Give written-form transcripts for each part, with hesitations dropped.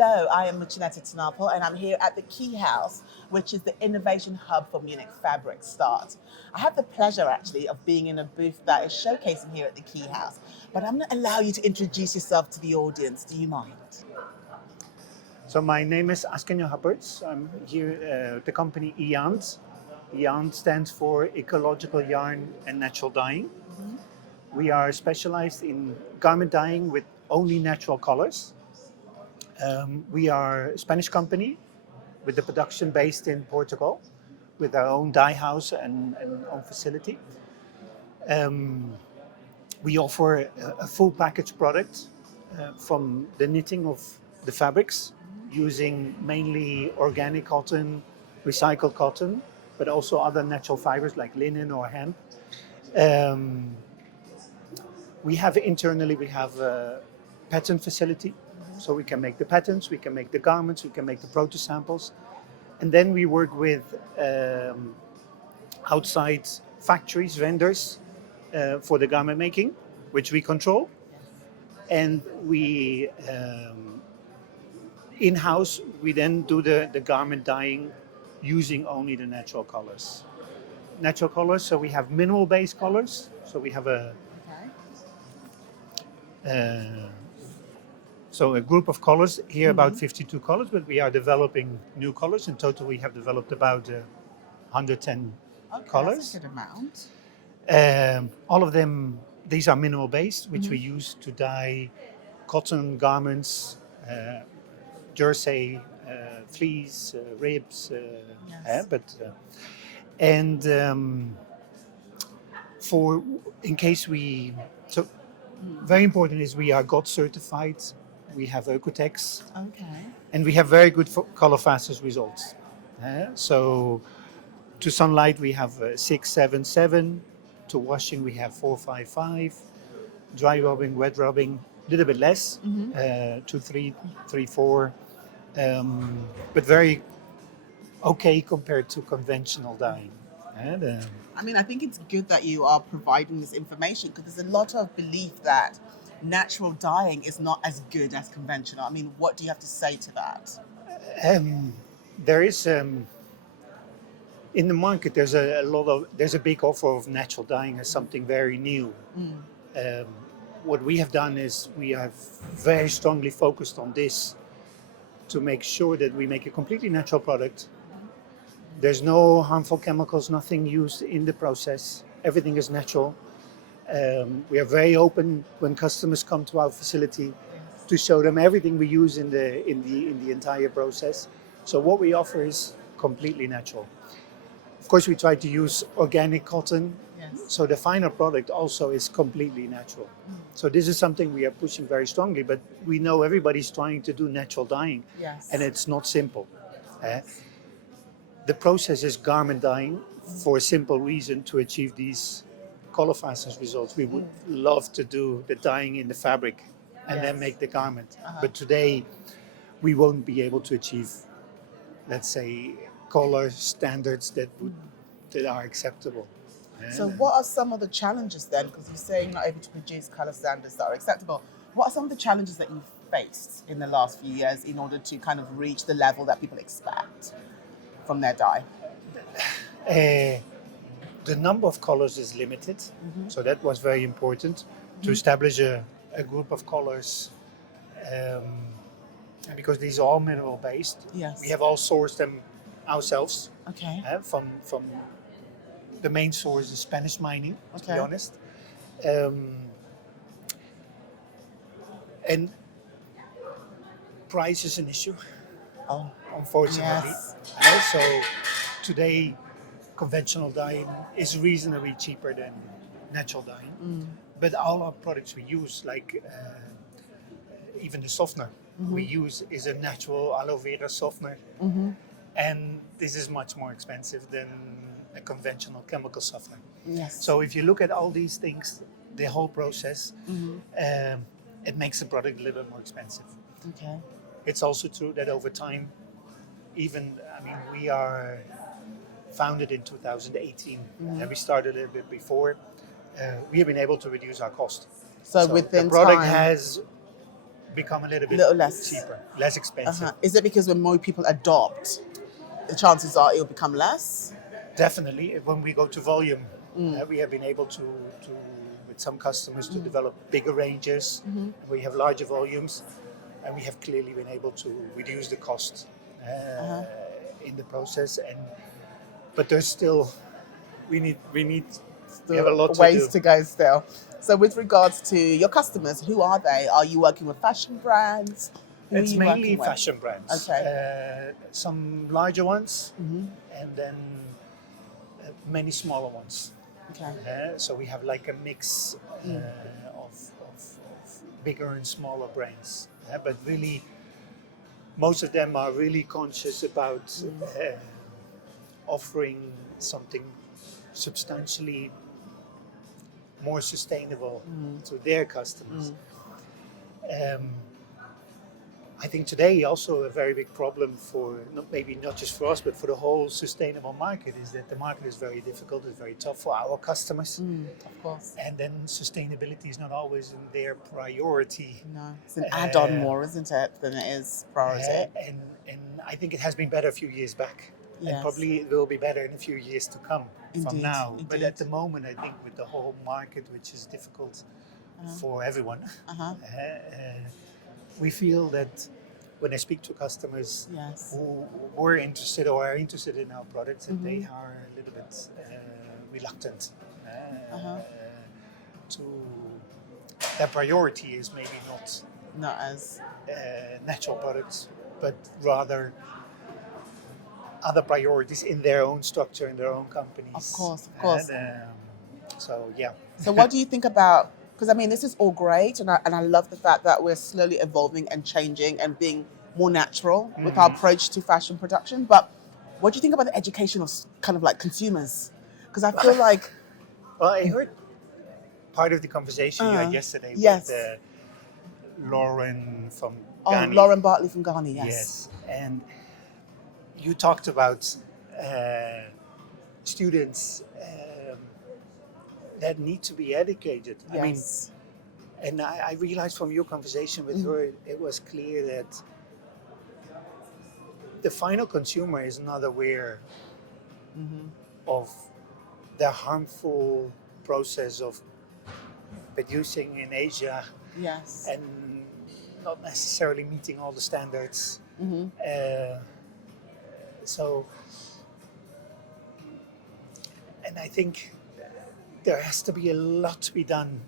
Hello, I am Mucinetta Tinapel and I'm here at the Key House, which is the innovation hub for Munich Fabric Start. I have the pleasure actually of being in a booth that is showcasing here at the Key House, but I'm going to allow you to introduce yourself to the audience. Do you mind? So my name is Ascagneau Hupperts. I'm here at the company Eyand. Eyand stands for Ecological Yarn and Natural Dyeing. We are specialized in garment dyeing with only natural colors. We are a Spanish company with the production based in Portugal with our own dye house and own facility. We offer a full package product from the knitting of the fabrics using mainly organic cotton, recycled cotton, but also other natural fibers like linen or hemp. Um, we have a pattern facility, so we can make the patterns, we can make the garments, we can make the proto samples, and then we work with outside factories, vendors for the garment making, which we control, and we in-house we then do the garment dyeing using only the natural colors. Natural colors, so we have mineral-based colors. So we have a group of colors here, about 52 colors, but we are developing new colors. In total, we have developed about 110 colors. That's a good amount. All of them, these are mineral-based, which we use to dye cotton garments, jersey, fleece, ribs, for in case very important is we are GOT certified, we have Oecotex, and we have very good color fastest results. So to sunlight we have 677, to washing we have 455, dry rubbing, wet rubbing, a little bit less, 2, 3, 3, 4, but very okay compared to conventional dyeing. I think it's good that you are providing this information because there's a lot of belief that natural dyeing is not as good as conventional. What do you have to say to that? There is in the market there's a big offer of natural dyeing as something very new. What we have done is we have very strongly focused on this to make sure that we make a completely natural product. There's no harmful chemicals, nothing used in the process. Everything is natural. We are very open when customers come to our facility to show them everything we use in the entire process. So what we offer is completely natural. Of course, we try to use organic cotton, so the final product also is completely natural. So this is something we are pushing very strongly, but we know everybody's trying to do natural dyeing, and it's not simple. The process is garment dyeing for a simple reason, to achieve these color fastest results. We would love to do the dyeing in the fabric and then make the garment. But today we won't be able to achieve, let's say, color standards that are acceptable. So what are some of the challenges then? Because you're saying not able to produce color standards that are acceptable. What are some of the challenges that you've faced in the last few years in order to kind of reach the level that people expect from their dye? The number of colors is limited, so that was very important to establish a group of colors, because these are all mineral based. We have all sourced them ourselves. From the main source is Spanish mining, to be honest, and price is an issue, unfortunately. So today conventional dyeing is reasonably cheaper than natural dyeing, but all our products we use, like even the softener we use is a natural aloe vera softener, and this is much more expensive than a conventional chemical softener. So if you look at all these things, the whole process, it makes the product a little bit more expensive. It's also true that over time, we are founded in 2018, and we started a little bit before. We have been able to reduce our cost. So within the product time has become a little bit Little less. cheaper, less expensive. Is it because when more people adopt, the chances are it will become less? Definitely, when we go to volume, we have been able to with some customers to develop bigger ranges. We have larger volumes, and we have clearly been able to reduce the cost in the process. But there's still we have a lot to Ways do. to go still. So with regards to your customers, who are they? Are you working with fashion brands? Who It's are you mainly working with? fashion brands. Okay. Some larger ones, and then many smaller ones. Okay. So we have like a mix of bigger and smaller brands. But really, most of them are really conscious about offering something substantially more sustainable to their customers. I think today also a very big problem for maybe not just for us but for the whole sustainable market is that the market is very difficult, it's very tough for our customers. Of course. And then sustainability is not always in their priority. No, it's an add-on more, isn't it, than it is priority. And I think it has been better a few years back. Yes. And probably it will be better in a few years to come from now. Indeed. But at the moment, I think with the whole market, which is difficult for everyone, we feel that when I speak to customers who were interested or are interested in our products, that they are a little bit reluctant to. Their priority is maybe not as natural products, but rather other priorities in their own structure, in their own companies. Of course. And, so yeah. So what do you think about? Because I mean, this is all great, and I love the fact that we're slowly evolving and changing and being more natural with our approach to fashion production. But what do you think about the education of kind of like consumers? Because I feel like, well, I heard part of the conversation you had yesterday with Lauren from Ghani. Lauren Bartley from Ghani, Yes, and you talked about students that need to be educated. Yes. I mean, and I realized from your conversation with her, it was clear that the final consumer is not aware of the harmful process of producing in Asia and not necessarily meeting all the standards. So, and I think there has to be a lot to be done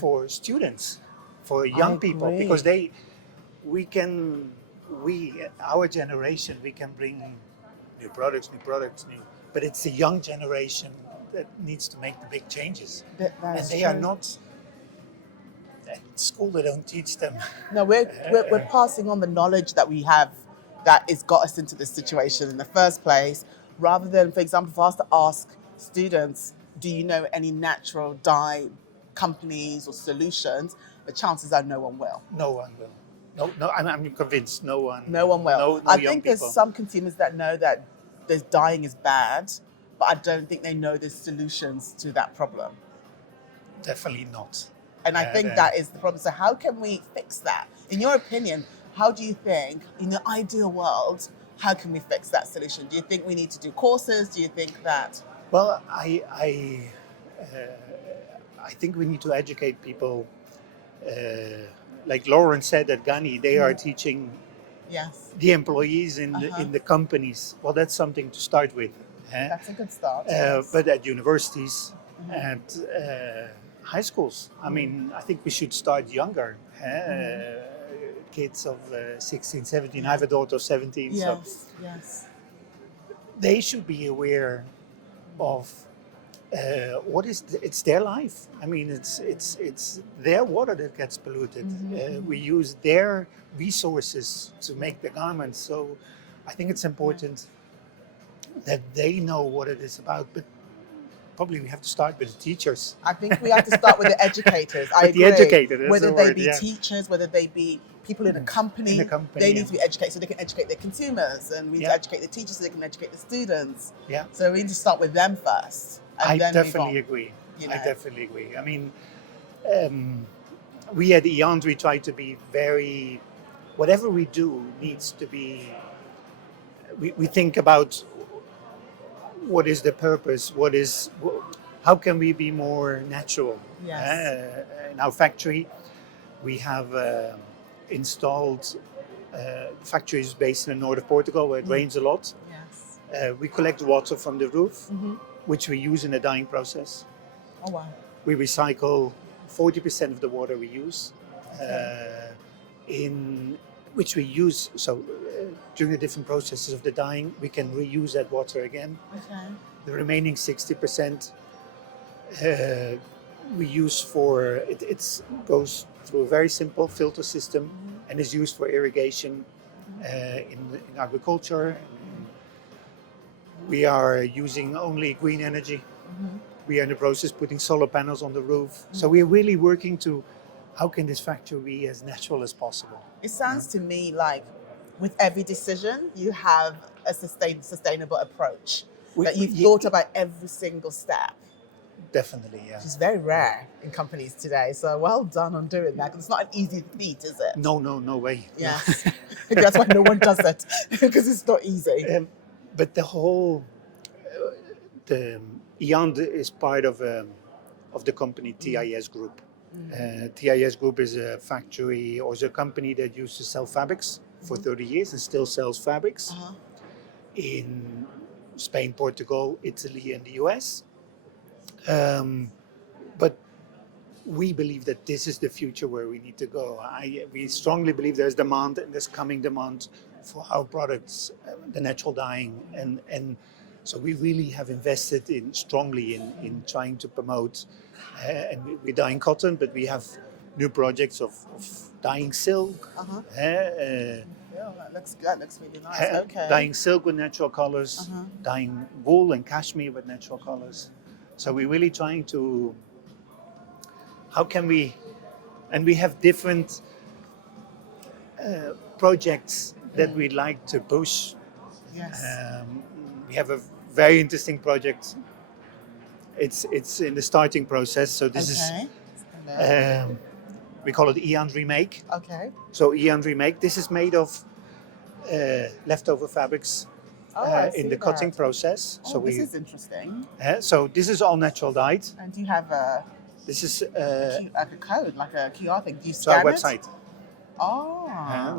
for students, for young people, because our generation, we can bring new products, but it's the young generation that needs to make the big changes. And they are not at school, they don't teach them. No, we're passing on the knowledge that we have that has got us into this situation in the first place, rather than, for example, for us to ask students, do you know any natural dye companies or solutions? The chances are no one will. No one will. No, I'm convinced no one. No one will. No I young think there's people. some consumers that know that this dyeing is bad, but I don't think they know there's solutions to that problem. Definitely not. And I think that is the problem. So how can we fix that? In your opinion, how do you think, in the ideal world, how can we fix that solution? Do you think we need to do courses? Do you think that? Well, I think we need to educate people. Like Lauren said at Ghani, they are teaching the employees in the companies. Well, that's something to start with. That's a good start. But at universities and high schools, I mean, I think we should start younger. Kids of 16, 17. I have a daughter of 17. Yes. They should be aware of what is it's their life. I mean, it's their water that gets polluted. We use their resources to make the garments. So I think it's important that they know what it is about. But probably we have to start with the teachers. I think we have to start with the educators. I agree. The educators, whether they be teachers, whether they be people in a company, they need to be educated so they can educate their consumers, and we need to educate the teachers so they can educate the students. So we need to start with them first. I definitely agree. I definitely agree. I mean, we at Eyand, we try to be very, whatever we do needs to be, we think about what is the purpose, how can we be more natural? Yes. In our factory, we have installed factories based in the north of Portugal where it rains a lot. Yes. We collect water from the roof, Mm-hmm. which we use in the dyeing process. Oh wow. We recycle 40% of the water we use, in which we use. So during the different processes of the dyeing, we can reuse that water again. Okay. The remaining 60% we use for it goes through a very simple filter system and is used for irrigation in agriculture. We are using only green energy. We are in the process putting solar panels on the roof. So we're really working to how can this factory be as natural as possible. It sounds to me like with every decision you have a sustainable approach. That you've thought about every single step. Definitely, yeah. Which is very rare in companies today. So well done on doing that. 'Cause it's not an easy feat, is it? No way. Yes. That's why no one does it, because it's not easy. But the whole, the Eyand is part of the company TIS Group. TIS Group is a factory or is a company that used to sell fabrics for 30 years and still sells fabrics in Spain, Portugal, Italy, and the US. But we believe that this is the future where we need to go. We strongly believe there's demand and there's coming demand for our products, the natural dyeing, and so we really have invested strongly in trying to promote. And we're dyeing cotton, but we have new projects of dyeing silk. Yeah, that looks really nice. Okay. Dyeing silk with natural colors, dyeing wool and cashmere with natural colors. So we're really trying to, how can we, and we have different projects that we'd like to push. Yes. We have a very interesting project. It's in the starting process. So this is, we call it Eyand Remake. Okay. So Eyand Remake, this is made of leftover fabrics in the cutting process. Oh, so this is interesting. So this is all natural dyed. And do you have this is like a code, like a QR thing? Do you so our scan it? website. Oh,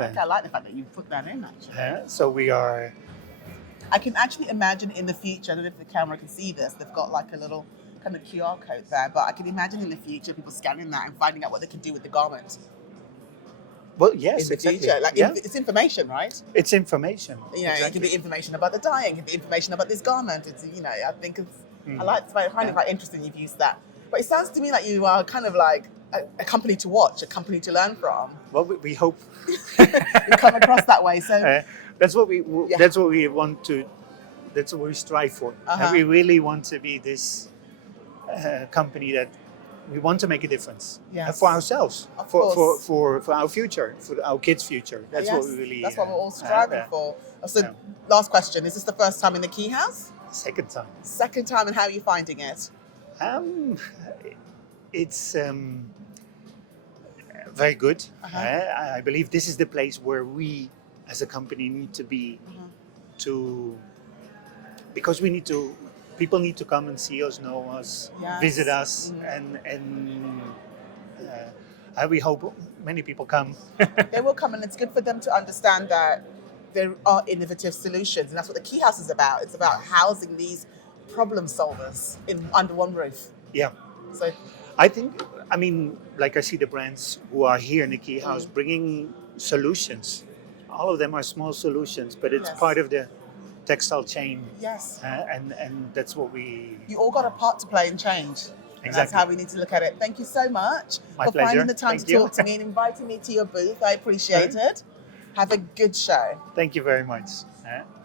okay, I like the fact that you put that in, actually. So we are. I can actually imagine in the future, I don't know if the camera can see this, they've got like a little kind of QR code there, but I can imagine in the future people scanning that and finding out what they can do with the garment. Well, yes, in the exactly. future. Like, it's information, right? It's information. You know, it can be information about the dyeing, it can be information about this garment. It's, you know, I think it's, I find it quite interesting you've used that. But it sounds to me like you are kind of like a company to watch, a company to learn from. Well, we hope. You come across that way, so. That's what we want to, that's what we strive for. And we really want to be this company that we want to make a difference for ourselves, for our future, for our kids' future. That's what we really. That's what we're all striving for. So, last question: is this the first time in the Key House? Second time. Second time, and how are you finding it? It's very good. I believe this is the place where we, as a company, need to be because we need to. People need to come and see us, know us, visit us, and we hope many people come. They will come, and it's good for them to understand that there are innovative solutions, and that's what the Key House is about. It's about housing these problem solvers under one roof. Yeah. So, I think, like I see the brands who are here in the Key House bringing solutions. All of them are small solutions, but it's part of the textile chain. Yes. And that's what we... You all got a part to play in change. Exactly. That's how we need to look at it. Thank you so much for finding the time to talk to me and inviting me to your booth. I appreciate it. Have a good show. Thank you very much.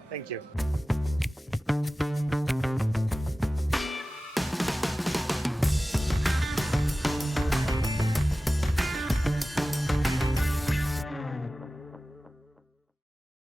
Thank you.